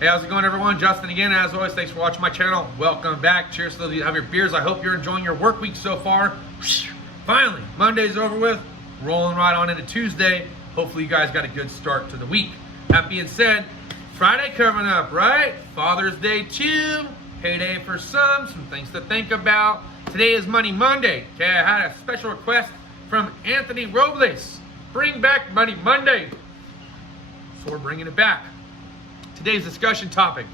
Hey, how's it going, everyone? Justin again. As always, thanks for watching my channel. Welcome back. Cheers to those of you that have your beers. I hope you're enjoying your work week so far. Finally, Monday's over with. Rolling right on into Tuesday. Hopefully you guys got a good start to the week. That being said, Friday coming up, right? Father's Day too. Payday for some things to think about. Today is Money Monday. Okay, I had a special request from Anthony Robles. Bring back Money Monday. So we're bringing it back. Today's discussion topic: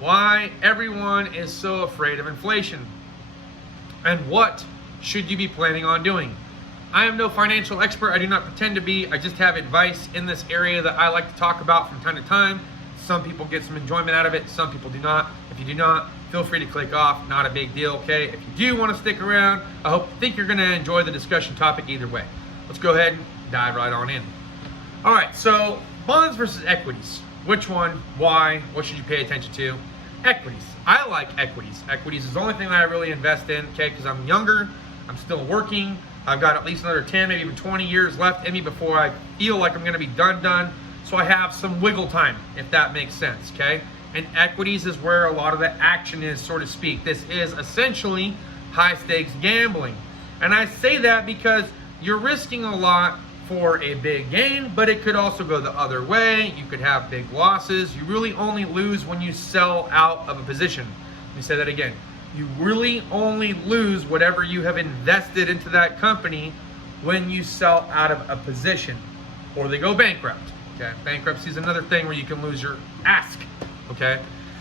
why everyone is so afraid of inflation and what should you be planning on doing. I am no financial expert. I do not pretend to be. I just have advice in this area that I like to talk about from time to time. Some people get some enjoyment out of it. Some people do not. If you do not, feel free to click off. Not a big deal, okay? If you do want to stick around, I think you're going to enjoy the discussion topic either way. Let's go ahead and dive right on in. All right, so bonds versus equities. Which one? Why? What should you pay attention to? Equities. I like equities. Equities is the only thing that I really invest in, okay? Because I'm younger, I'm still working. I've got at least another 10, maybe even 20 years left in me before I feel like I'm going to be done. So I have some wiggle time, if that makes sense, okay? And equities is where a lot of the action is, so to speak. This is essentially high stakes gambling. And I say that because you're risking a lot for a big gain, but it could also go the other way. You could have big losses. You really only lose when you sell out of a position. Let me say that again. You really only lose whatever you have invested into that company when you sell out of a position or they go bankrupt. Okay, bankruptcy is another thing where you can lose your ask. Okay,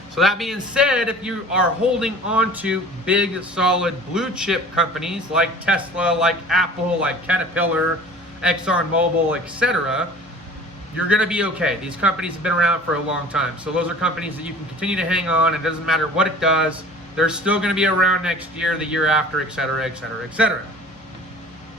so that being said, if you are holding on to big, solid blue chip companies like Tesla, like Apple, like Caterpillar, ExxonMobil, etc., you're going to be okay. These companies have been around for a long time. So those are companies that you can continue to hang on. It doesn't matter what it does. They're still going to be around next year, the year after, etc., etc., etc.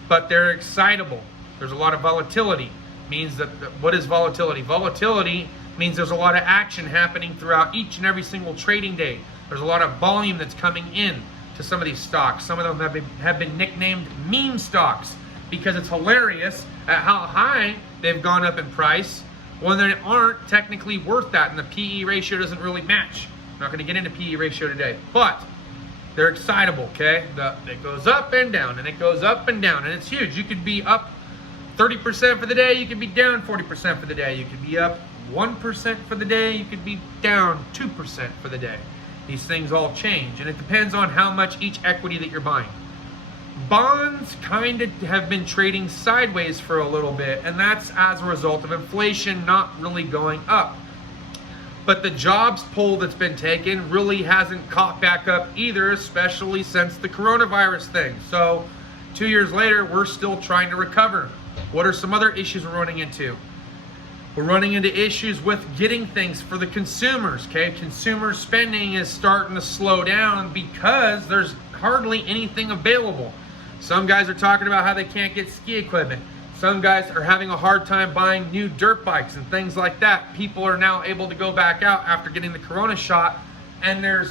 But they're excitable. There's a lot of volatility. Means that, what is volatility? Volatility means there's a lot of action happening throughout each and every single trading day. There's a lot of volume that's coming in to some of these stocks. Some of them have been nicknamed meme stocks, because it's hilarious at how high they've gone up in price when they aren't technically worth that, and the PE ratio doesn't really match. I'm not going to get into PE ratio today, but they're excitable, okay? It goes up and down, and it goes up and down, and it's huge. You could be up 30% for the day, you could be down 40% for the day, you could be up 1% for the day, you could be down 2% for the day. These things all change, and it depends on how much each equity that you're buying. Bonds kind of have been trading sideways for a little bit, and that's as a result of inflation not really going up. But the jobs poll that's been taken really hasn't caught back up either, especially since the coronavirus thing. So 2 years later, we're still trying to recover. What are some other issues we're running into? We're running into issues with getting things for the consumers, okay? Consumer spending is starting to slow down because there's hardly anything available. Some guys are talking about how they can't get ski equipment. Some guys are having a hard time buying new dirt bikes and things like that. People are now able to go back out after getting the corona shot, and they're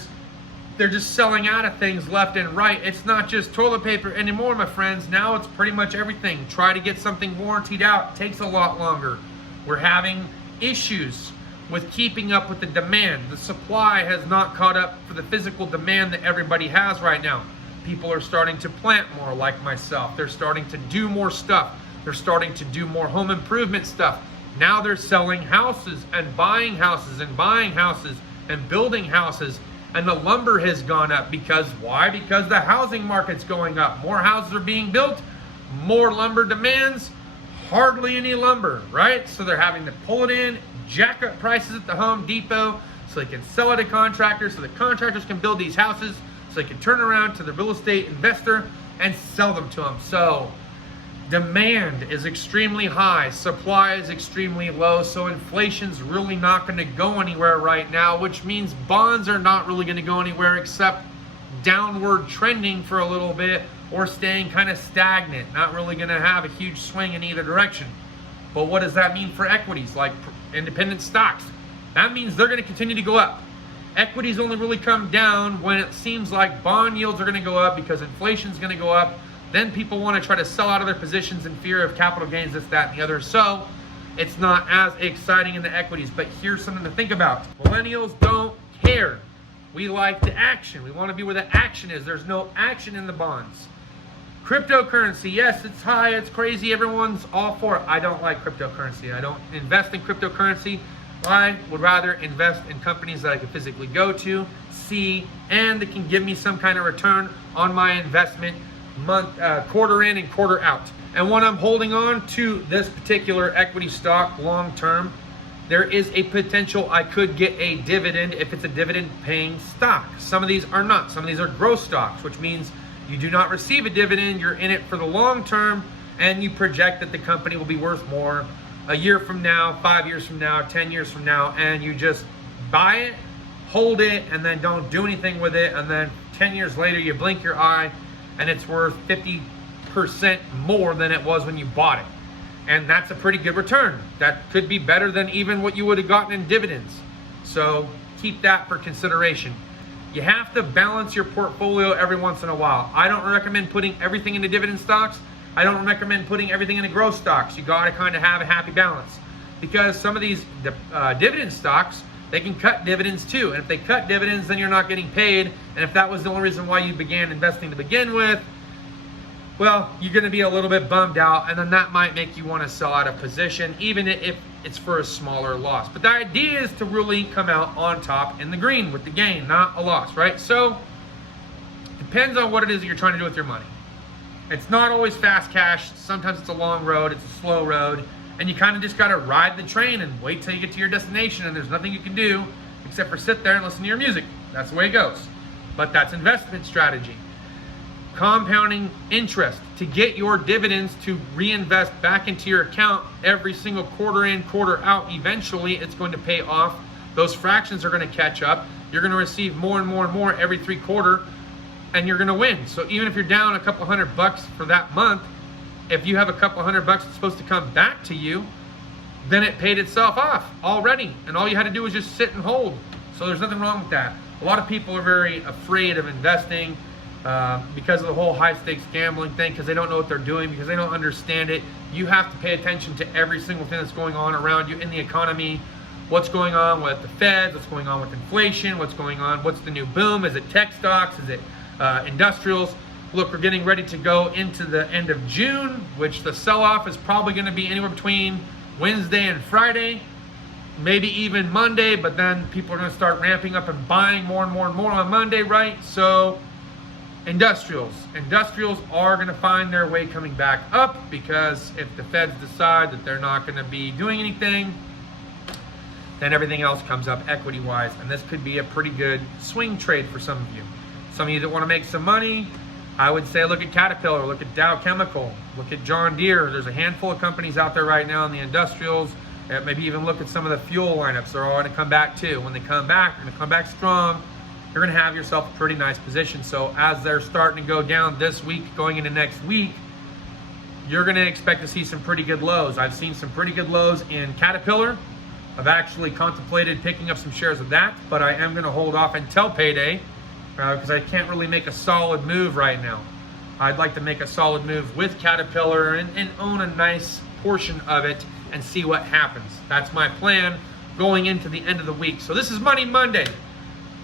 just selling out of things left and right. It's not just toilet paper anymore, my friends. Now it's pretty much everything. Try to get something warrantied out. It takes a lot longer. We're having issues with keeping up with the demand. The supply has not caught up for the physical demand that everybody has right now. People are starting to plant more, like myself. They're starting to do more stuff. They're starting to do more home improvement stuff. Now they're selling houses and buying houses and buying houses and building houses. And the lumber has gone up because why? Because the housing market's going up. More houses are being built, more lumber demands, hardly any lumber, right? So they're having to pull it in, jack up prices at the Home Depot so they can sell it to contractors, so the contractors can build these houses, so they can turn around to the real estate investor and sell them to them. So demand is extremely high, supply is extremely low, so inflation's really not going to go anywhere right now, which means bonds are not really going to go anywhere except downward trending for a little bit or staying kind of stagnant, not really going to have a huge swing in either direction. But what does that mean for equities like independent stocks? That means they're going to continue to go up. Equities only really come down when it seems like bond yields are going to go up because inflation is going to go up. Then people want to try to sell out of their positions in fear of capital gains, this, that, and the other. So it's not as exciting in the equities. But here's something to think about. Millennials don't care. We like the action. We want to be where the action is. There's no action in the bonds. Cryptocurrency, yes, it's high, it's crazy, everyone's all for it. I don't like cryptocurrency. I don't invest in cryptocurrency. I would rather invest in companies that I can physically go to, see, and that can give me some kind of return on my investment quarter in and quarter out. And when I'm holding on to this particular equity stock long term, there is a potential I could get a dividend if it's a dividend paying stock. Some of these are not. Some of these are growth stocks, which means you do not receive a dividend, you're in it for the long term, and you project that the company will be worth more a year from now, 5 years from now, 10 years from now, and you just buy it, hold it, and then don't do anything with it, and then 10 years later you blink your eye and it's worth 50% more than it was when you bought it. And that's a pretty good return. That could be better than even what you would have gotten in dividends. So keep that for consideration. You have to balance your portfolio every once in a while. I don't recommend putting everything into dividend stocks. I don't recommend putting everything into growth stocks. You got to kind of have a happy balance, because some of these dividend stocks, they can cut dividends too. And if they cut dividends, then you're not getting paid. And if that was the only reason why you began investing to begin with, well, you're going to be a little bit bummed out, and then that might make you want to sell out of position, even if it's for a smaller loss. But the idea is to really come out on top in the green with the gain, not a loss, right? So depends on what it is that you're trying to do with your money. It's not always fast cash. Sometimes it's a long road, it's a slow road, and you kind of just got to ride the train and wait till you get to your destination, and there's nothing you can do except for sit there and listen to your music. That's the way it goes. But that's investment strategy. Compounding interest to get your dividends to reinvest back into your account every single quarter in, quarter out. Eventually, it's going to pay off. Those fractions are going to catch up. You're going to receive more and more and more every 3 quarters, and you're going to win. So even if you're down a couple $100 for that month, if you have a couple $100 that's supposed to come back to you, then it paid itself off already, and all you had to do was just sit and hold. So there's nothing wrong with that. A lot of people are very afraid of investing because of the whole high stakes gambling thing, because they don't know what they're doing, because they don't understand it. You have to pay attention to every single thing that's going on around you in the economy. What's going on with the Fed, what's going on with inflation, what's going on, what's the new boom, is it tech stocks, is it industrials? Look, we're getting ready to go into the end of June, which the sell-off is probably going to be anywhere between Wednesday and Friday, maybe even Monday, but then people are going to start ramping up and buying more and more and more on Monday, right? So industrials are going to find their way coming back up, because if the Feds decide that they're not going to be doing anything, then everything else comes up equity-wise, and this could be a pretty good swing trade for some of you. Some of you that want to make some money, I would say look at Caterpillar, look at Dow Chemical, look at John Deere. There's a handful of companies out there right now in the industrials. Maybe even look at some of the fuel lineups. They're all going to come back too. When they come back, they're going to come back strong. You're going to have yourself a pretty nice position. So as they're starting to go down this week, going into next week, you're going to expect to see some pretty good lows. I've seen some pretty good lows in Caterpillar. I've actually contemplated picking up some shares of that, but I am going to hold off until payday, because I can't really make a solid move right now. I'd like to make a solid move with Caterpillar and own a nice portion of it and see what happens. That's my plan going into the end of the week. So this is Money Monday.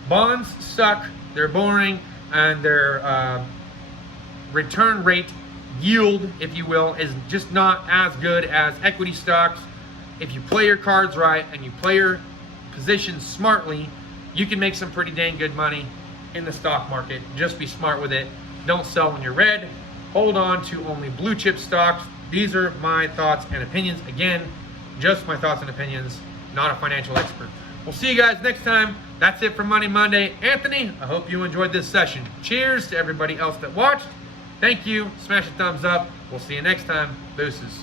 Bonds suck, they're boring, and their return rate, yield, if you will, is just not as good as equity stocks. If you play your cards right and you play your positions smartly, you can make some pretty dang good money in the stock market. Just be smart with it. Don't sell when you're red. Hold on to only blue chip stocks. These are my thoughts and opinions. Again, just my thoughts and opinions, not a financial expert. We'll see you guys next time. That's it for Money Monday. Anthony, I hope you enjoyed this session. Cheers to everybody else that watched. Thank you. Smash a thumbs up. We'll see you next time. Deuces.